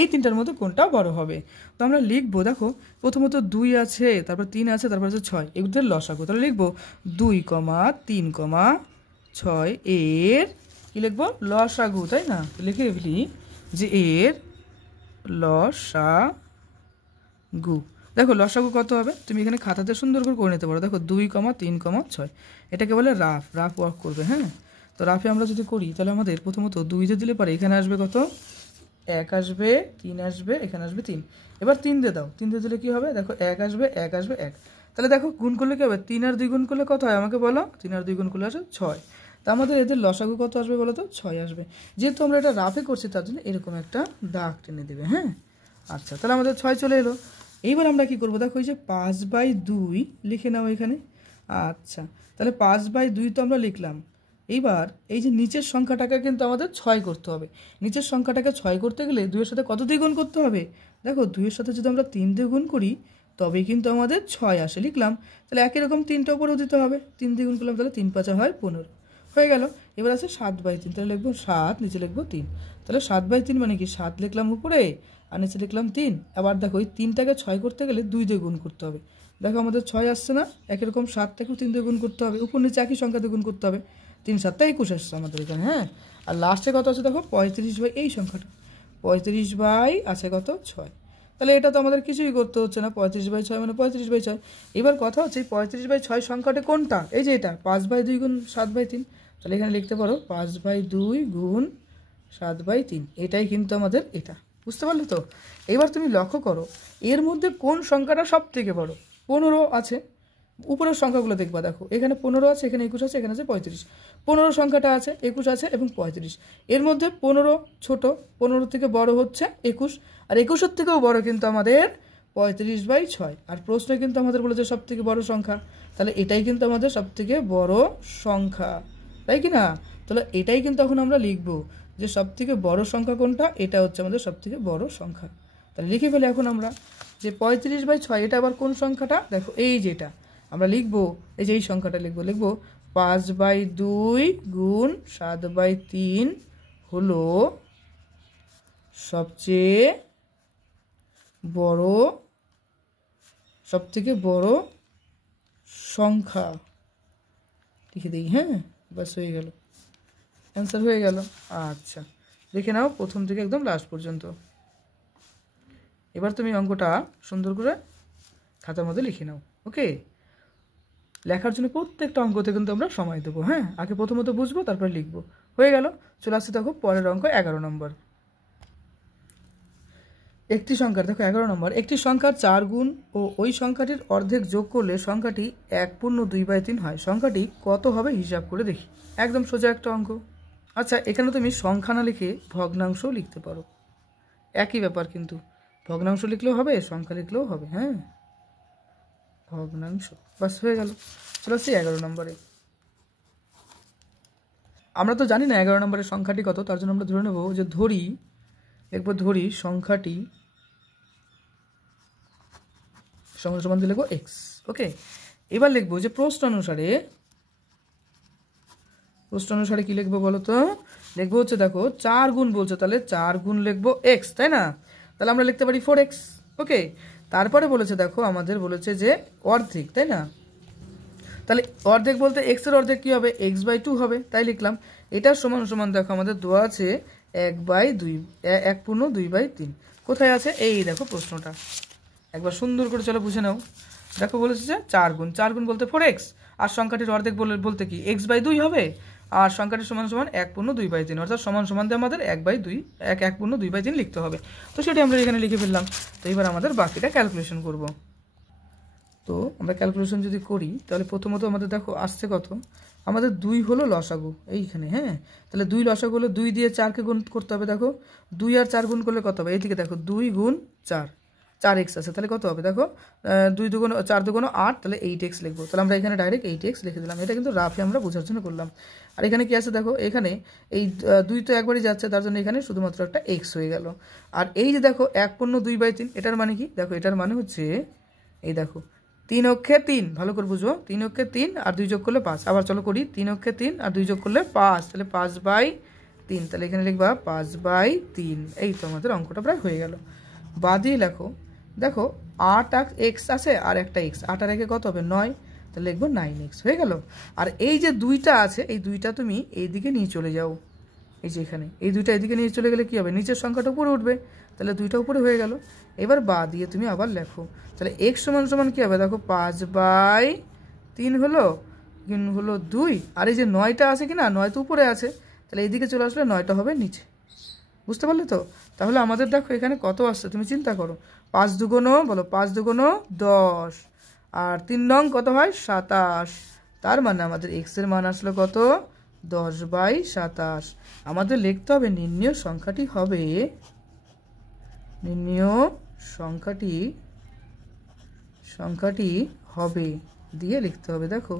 এই 3টার মধ্যে কোনটা বড় হবে? তো আমরা লিখবো, দেখো প্রথমত 2 আছে, তারপর 3 আছে, তারপর আছে 6, এগুলোর লসাগু। তাহলে লিখবো 2, 3, 6 এর কি লিখবো? লসাগু, তাই না? তো লিখে ফেলি যে এর লসাগু। দেখো লসাগু কত হবে তুমি এখানে খাতাতে সুন্দর করে নিতে পারো। দেখো 2, 3, 6, এটাকে বলে রাফ ওয়ার্ক করবে। হ্যাঁ, তো রাফে আমরা যদি করি তাহলে আমাদের প্রথমত 2 দিয়ে দিলে পারে এখানে আসবে কত? 1 আসবে, 3 আসবে, এখানে আসবে 3। এবার 3 দিয়ে দাও, 3 দিয়ে দিলে কি হবে? দেখো 1 আসবে, 1 আসবে, 1। তাহলে দেখো গুণ করলে কি হবে? 3 আর 2 গুণ করলে কত হয় আমাকে বলো? 3 আর 2 গুণ করলে আসে 6। তা আমাদের এদের লসাগু কত আসবে বলো তো? 6 আসবে। যেহেতু আমরা এটা রাফে করছি তার জন্য এরকম একটা দাগ টেনে দেবে। হ্যাঁ, আচ্ছা তাহলে আমাদের 6 চলে এলো। এইবার আমরা কি করবো? দেখো এই যে 5/2 লিখে নাও এখানে। আচ্ছা তাহলে 5/2 তো আমরা লিখলাম। এইবার এই যে নিচের সংখ্যাটাকে কিন্তু আমাদের 6 করতে হবে। নিচের সংখ্যাটাকে 6 করতে গেলে 2 এর সাথে কত দিয়ে গুণ করতে হবে? দেখো 2 এর সাথে যদি আমরা 3 দিয়ে গুণ করি তবেই কিন্তু আমাদের 6 আসে, লিখলাম। তাহলে একই রকম 3টা উপরেও দিতে হবে, 3 দিয়ে গুণ করলাম, তাহলে 3 5 হয় 15 হয়ে গেল। এবার আছে 7/3, তাহলে লিখবো 7, নিচে লিখবো 3। তাহলে 7/3 মানে কি 7 লিখলাম উপরে আর নিচে লিখলাম 3। আবার দেখো এই 3টাকে 6 করতে গেলে 2 দিয়ে গুণ করতে হবে। দেখো আমাদের 6 আসছে না, একই রকম 7টাকেও 3 দিয়ে গুণ করতে হবে, উপর নিচে একই সংখ্যা দিয়ে গুণ করতে হবে। 3 7 21 আসছে আমাদের এখানে, হ্যাঁ। আর লাস্টে কত আছে দেখো 35 এই সংখ্যাটা, 35 আছে কত 6। তাহলে এটা তো আমাদের কিছুই করতে হচ্ছে না, 35/6 মানে 35/6। এবার কথা হচ্ছে 35/6 সংখ্যাটা কোনটা? এই যে এটা 5/2 গুণ 7/3। তাহলে এখানে লিখতে পারো 5/2 গুণ 7/3, এটাই কিন্তু আমাদের এটা। বুঝতে পারলে তো? এবার তুমি লক্ষ্য করো এর মধ্যে কোন সংখ্যাটা সব থেকে বড়। 15 আছে, উপরের সংখ্যাগুলো দেখবা, দেখো এখানে 15 আছে, এখানে 21 আছে, এখানে আছে 35। 15 সংখ্যাটা আছে, 21 আছে এবং 35। এর মধ্যে 15 ছোট, 15 থেকে বড় হচ্ছে 21, আর 21-এর থেকেও বড় কিন্তু আমাদের 35/6। আর প্রশ্নে কিন্তু আমাদের বলেছে সব থেকে বড় সংখ্যা, তাহলে এটাই কিন্তু আমাদের সব থেকে বড় সংখ্যা, তাই কি না? তাহলে এটাই কিন্তু এখন আমরা লিখবো যে সব থেকে বড় সংখ্যা কোনটা, এটা হচ্ছে আমাদের সব থেকে বড় সংখ্যা। তাহলে লিখে ফেলে এখন আমরা যে 35/6 এটা আবার কোন সংখ্যাটা, দেখো এই যেটা আমরা লিখবো, এই যে এই সংখ্যাটা লিখবো 5/2 গুণ 7/3 হলো সবচেয়ে বড়, সব থেকে বড় সংখ্যা। লিখে দিই, হ্যাঁ, বাস হয়ে গেল, অ্যান্সার হয়ে গেল। আচ্ছা দেখে নাও প্রথম থেকে একদম লাস্ট পর্যন্ত। এবার তুমি অঙ্কটা সুন্দর করে খাতার মধ্যে লিখে নাও। ওকে, লেখার জন্য প্রত্যেকটা অঙ্কতে কিন্তু আমরা সময় দেবো, হ্যাঁ। আগে প্রথমত বুঝবো, তারপরে লিখবো। হয়ে গেল, চলে আসছে দেখো পরের অঙ্ক 11 নম্বর। একটি সংখ্যার, দেখো 11 নম্বর, একটি সংখ্যার 4 গুণ ও ওই সংখ্যাটির অর্ধেক যোগ করলে সংখ্যাটি 1/2/3 হয়। সংখ্যাটি কত হবে হিসাব করে দেখি। একদম সোজা একটা অঙ্ক। আচ্ছা এখানে তুমি সংখ্যা না লিখে ভগ্নাংশও লিখতে পারো, একই ব্যাপার কিন্তু। ভগ্নাংশ লিখলেও হবে, সংখ্যা লিখলেও হবে, হ্যাঁ, ভগ্নাংশ, বাস হয়ে গেল। চলো আসছি 11 নম্বরে। আমরা তো জানি না 11 নম্বরের সংখ্যাটি কত, তার জন্য আমরা ধরে নেব যে ধরি সংখ্যাটি সমান দিয়ে লিখবো x। ওকে, এবার লিখবো যে প্রশ্ন অনুসারে কি লিখবো বলো তো? লিখবো হচ্ছে দেখো 4 গুণ বলছো, তাহলে 4 গুণ লিখবো x, তাই না? তাহলে আমরা লিখতে পারি 4x। ওকে, তারপরে বলেছে দেখো আমাদের বলেছে যে অর্ধেক, তাই না? তাহলে অর্ধেক বলতে x এর অর্ধেক কি হবে, x/2 হবে, তাই লিখলাম। এটা সমান দেখো আমাদের দেওয়া আছে 1/2/3। কোথায় আছে? এই দেখো প্রশ্নটা, একবার সুন্দর করে চলো বুঝে নাও। দেখো বলেছে যে 4 গুণ বলতে 4x, আর সংখ্যাটির অর্ধেক বলতে কি x/2 হবে, আর সংখ্যাটির সমান 1/2/3, অর্থাৎ সমান দিয়ে আমাদের 1/2/3 লিখতে হবে। তো সেটা আমরা এখানে লিখে ফেললাম। তো এবার আমাদের বাকিটা ক্যালকুলেশন করব। তো আমরা ক্যালকুলেশন যদি করি তাহলে প্রথমত আমাদের দেখো আসছে কত, আমাদের 2 হলো লসাগু এইখানে, হ্যাঁ। তাহলে 2 লসাগু হলো 2 দিয়ে 4কে গুণ করতে হবে। দেখো 2 আর 4 গুণ করলে কত হবে, এইদিকে দেখো 2 গুণ 4, 4x আছে, তাহলে কত হবে দেখো 2 দুগুণ 4 দুগুণ 8, তাহলে 8x লিখবো। তাহলে আমরা এখানে ডাইরেক্ট 8x লিখে দিলাম। এটা কিন্তু রাফে আমরা বোঝার জন্য করলাম। আর এখানে কি আছে দেখো, এখানে এই 2 তো একবারই যাচ্ছে, তার জন্য এখানে শুধুমাত্র একটা x হয়ে গেল। আর এই যে দেখো 1/2/3, এটার মানে কি দেখো, এটার মানে হচ্ছে এই দেখো 3 অক্ষে 3, ভালো করে বুঝো, 3 অক্ষে 3 আর 2 যোগ করলে 5। আবার চলো করি, 3 অক্ষে 3 আর 2 যোগ করলে 5, তাহলে 5/3। তাহলে এখানে লিখবা 5/3। এই তো আমাদের অঙ্কটা প্রায় হয়ে গেল। বাদিয়ে লেখো, দেখো 8x আছে আর একটা x, 8 আর 1 কত হবে 9, তাহলে লিখবো 9x, হয়ে গেল। আর এই যে 2টা আছে, এই 2টা তুমি এইদিকে নিয়ে চলে যাও, এই যে এখানে এই 2টা এদিকে নিয়ে চলে গেলে কি হবে, নিচের সংখ্যাটা উপরে উঠবে, তাহলে 2টা উপরে হয়ে গেল। এবার বা দিয়ে তুমি আবার লেখো, তাহলে x সমান কি হবে দেখো 5/3 হলো গুণ হলো 2, আর এই যে 9টা আছে কি না, 9 তো উপরে আছে, তাহলে এইদিকে চলে আসলে 9টা হবে নিচে। বুঝতে পারলে তো? তাহলে আমাদের দেখো এখানে কত আসছে তুমি চিন্তা করো, 5 দুগুণ বলো 5 দুগুণ 10, আর 3 নং কত হয় 27। তার মানে আমাদের x এর মান আসলো কত 10/27। আমাদের লিখতে হবে নির্ণেয় সংখ্যাটি হবে দিয়ে লিখতে হবে। দেখো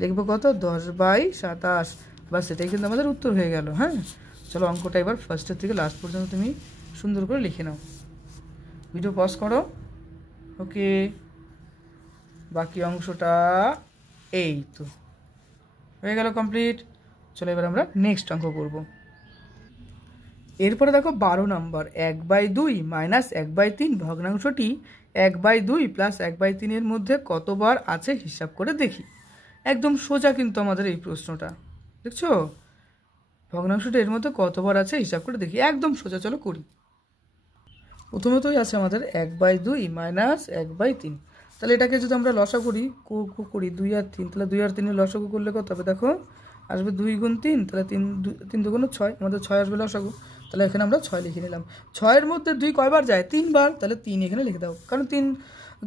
লিখবো কত 10/27 বাস এটাই কিন্তু আমাদের উত্তর হয়ে গেল। হ্যাঁ, চলো অঙ্কটা এবার ফার্স্টের থেকে লাস্ট পর্যন্ত তুমি সুন্দর করে লিখে নাও। ভিডিও পজ করো। ওকে, বাকি অংশটা এই তো হয়ে গেল কমপ্লিট। চলো এবার আমরা নেক্সট অঙ্ক করব। এরপরে দেখো 12 নম্বর, 1/2 মাইনাস 1/3 ভগ্নাংশটি 1/2 প্লাস 1/3 এর মধ্যে কতবার আছে হিসাব করে দেখি। একদম সোজা কিন্তু আমাদের এই প্রশ্নটা, দেখছো? ভগ্নাংশটা এর মধ্যে কতবার আছে হিসাব করে দেখি, একদম সোজা। চলো করি। প্রথমতই আছে আমাদের 1/2 মাইনাস 1/3। তাহলে এটাকে যদি আমরা লসাগু করি 2 আর 3, তাহলে 2 আর 3 এর লসাগু করলে কত হবে? দেখো আসবে 2 গুণ 3, তাহলে 3 2 গুণ 6, আমাদের 6 আসবে লসাগু। তাহলে এখানে আমরা 6 লিখে নিলাম। 6-এর মধ্যে 2 কয়বার যায়? 3 বার, তাহলে 3 এখানে লিখে দাও। কারণ 3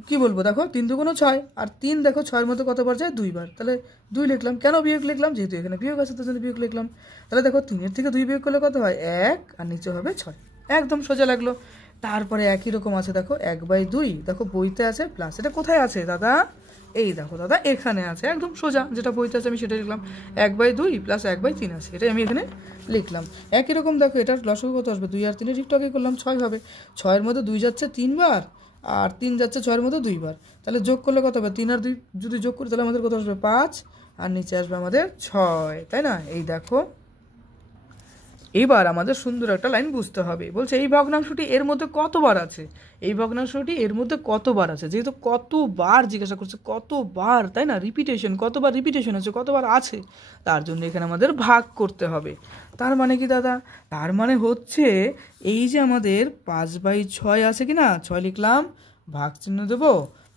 কি বলবো, দেখো 3 2 গুণ 6, আর 3 দেখো 6-এর মধ্যে কতবার যায়? 2 বার, তাহলে 2 লিখলাম। কেন বিয়োগ লিখলাম? যেহেতু এখানে বিয়োগ আছে, তো বিয়োগ লিখলাম। তাহলে দেখো 3-এর থেকে 2 বিয়োগ করলে কত হয়? 1, আর নিচে হবে 6। একদম সোজা লাগলো। তারপরে একই রকম আছে, দেখো 1/2, দেখো বইতে আছে প্লাস। এটা কোথায় আছে দাদা? এই দেখো দাদা, এখানে আছে। একদম সোজা, যেটা বইতে আছে আমি সেটাই লিখলাম। 1/2 প্লাস 1/3 আছে, এটাই আমি এখানে লিখলাম। একই রকম দেখো এটার লসাগু কত আসবে? 2 আর 3 একটু আগে করলাম, 6 হবে। 6-এর মধ্যে 2 যাচ্ছে 3 বার, আর 3 যাচ্ছে 6-এর মধ্যে 2 বার। তাহলে যোগ করলে কত হবে? 3 আর 2 যদি যোগ করি তাহলে আমাদের কত আসবে? 5, আর নিচে আসবে আমাদের 6, তাই না? এই দেখো, এবার আমাদের সুন্দর একটা লাইন বুঝতে হবে। বলছে এই ভগ্নাংশটি এর মধ্যে কতবার আছে, এই ভগ্নাংশটি এর মধ্যে কতবার আছে। যেহেতু কতবার জিজ্ঞাসা করছে, কতবার, তাই না? রিপিটেশন, কতবার রিপিটেশন আছে, কতবার আছে, তার জন্য এখানে আমাদের ভাগ করতে হবে। তার মানে কি দাদা? তার মানে হচ্ছে এই যে আমাদের 5/6 আছে কি না, 6 লিখলাম, ভাগ চিহ্ন দেবো,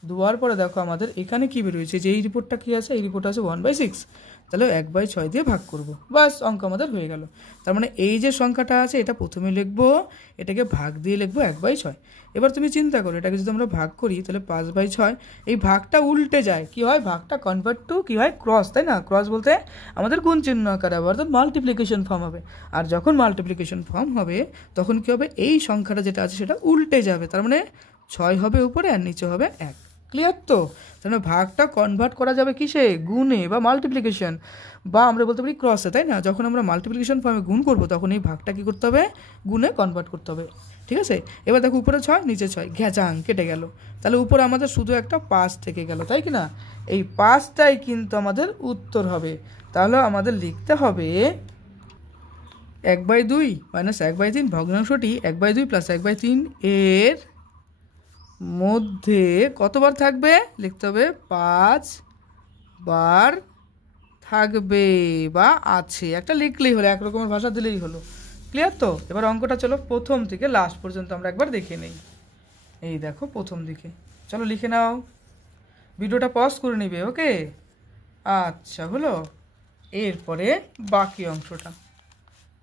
দেওয়ার পরে দেখো আমাদের এখানে কি বেরোয়েছে, যে এই রিপোর্টটা কি আছে, এই রিপোর্ট আছে 1/6। তাহলে 1/6 দিয়ে ভাগ করব, বাস অঙ্ক আমাদের হয়ে গেল। তার মানে এই যে সংখ্যাটা আছে এটা প্রথমে লিখবো, এটাকে ভাগ দিয়ে লিখবো 1/6। এবার তুমি চিন্তা করো, এটাকে যদি আমরা ভাগ করি তাহলে 5/6, এই ভাগটা উল্টে যায়, কি হয়? ভাগটা কনভার্ট টু কি হয়? ক্রস, তাই না? ক্রস বলতে আমাদের গুণ চিহ্ন আকারে হবে, অর্থাৎ মাল্টিপ্লিকেশন ফর্ম হবে। আর যখন মাল্টিপ্লিকেশন ফর্ম হবে তখন কি হবে? এই সংখ্যাটা যেটা আছে সেটা উল্টে যাবে। তার মানে 6 হবে উপরে আর নিচে হবে 1। ক্লিয়ার তো? তাহলে ভাগটা কনভার্ট করা যাবে কিসে? গুণে বা মাল্টিপ্লিকেশন, বা আমরা বলতে পারি ক্রসে, তাই না? যখন আমরা মাল্টিপ্লিকেশন ফর্মে গুণ করবো তখন এই ভাগটা কী করতে হবে? গুণে কনভার্ট করতে হবে। ঠিক আছে? এবার দেখো উপরে 6 নিচে 6, ঘ্যাচাং কেটে গেল। তাহলে উপরে আমাদের শুধু একটা 5 থেকে গেল, তাই কি না? এই 5টাই কিন্তু আমাদের উত্তর হবে। তাহলে আমাদের লিখতে হবে 1/2 মাইনাস 1/3 ভগ্নাংশটি 1/2 প্লাস 1/3 এর মধ্যে কতবার থাকবে? লিখতে হবে 5 বার থাকবে বা আছে। একটা লিখলেই হলো, এক রকমের ভাষা দিলেই হলো। ক্লিয়ার তো? এবার অঙ্কটা চলো প্রথম থেকে লাস্ট পর্যন্ত আমরা একবার দেখে নেই। এই দেখো প্রথম দিকে, চলো লিখে নাও। ভিডিওটা পজ করে নিবে, ওকে? আচ্ছা, হলো। এরপরে বাকি অংশটা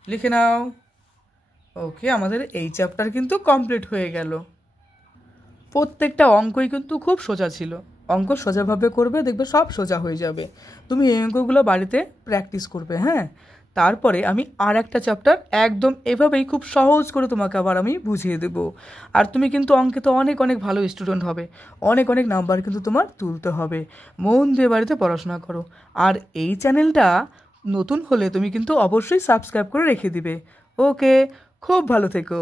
লিখে নাও। ওকে, আমাদের এই চ্যাপ্টার কিন্তু কমপ্লিট হয়ে গেল। প্রত্যেকটা অঙ্কই কিন্তু খুব সোজা ছিল। অঙ্ক সোজাভাবে করবে, দেখবে সব সোজা হয়ে যাবে। তুমি এই অঙ্কগুলো বাড়িতে প্র্যাকটিস করবে, হ্যাঁ? তারপরে আমি আর একটা চ্যাপ্টার একদম এভাবেই খুব সহজ করে তোমাকে আবার আমি বুঝিয়ে দেব। আর তুমি কিন্তু অঙ্কে তো অনেক অনেক ভালো স্টুডেন্ট হবে, অনেক অনেক নাম্বার কিন্তু তোমার তুলতে হবে। মন দিয়ে বাড়িতে পড়াশোনা করো। আর এই চ্যানেলটা নতুন হলে তুমি কিন্তু অবশ্যই সাবস্ক্রাইব করে রেখে দিবে। ওকে, খুব ভালো থেকো।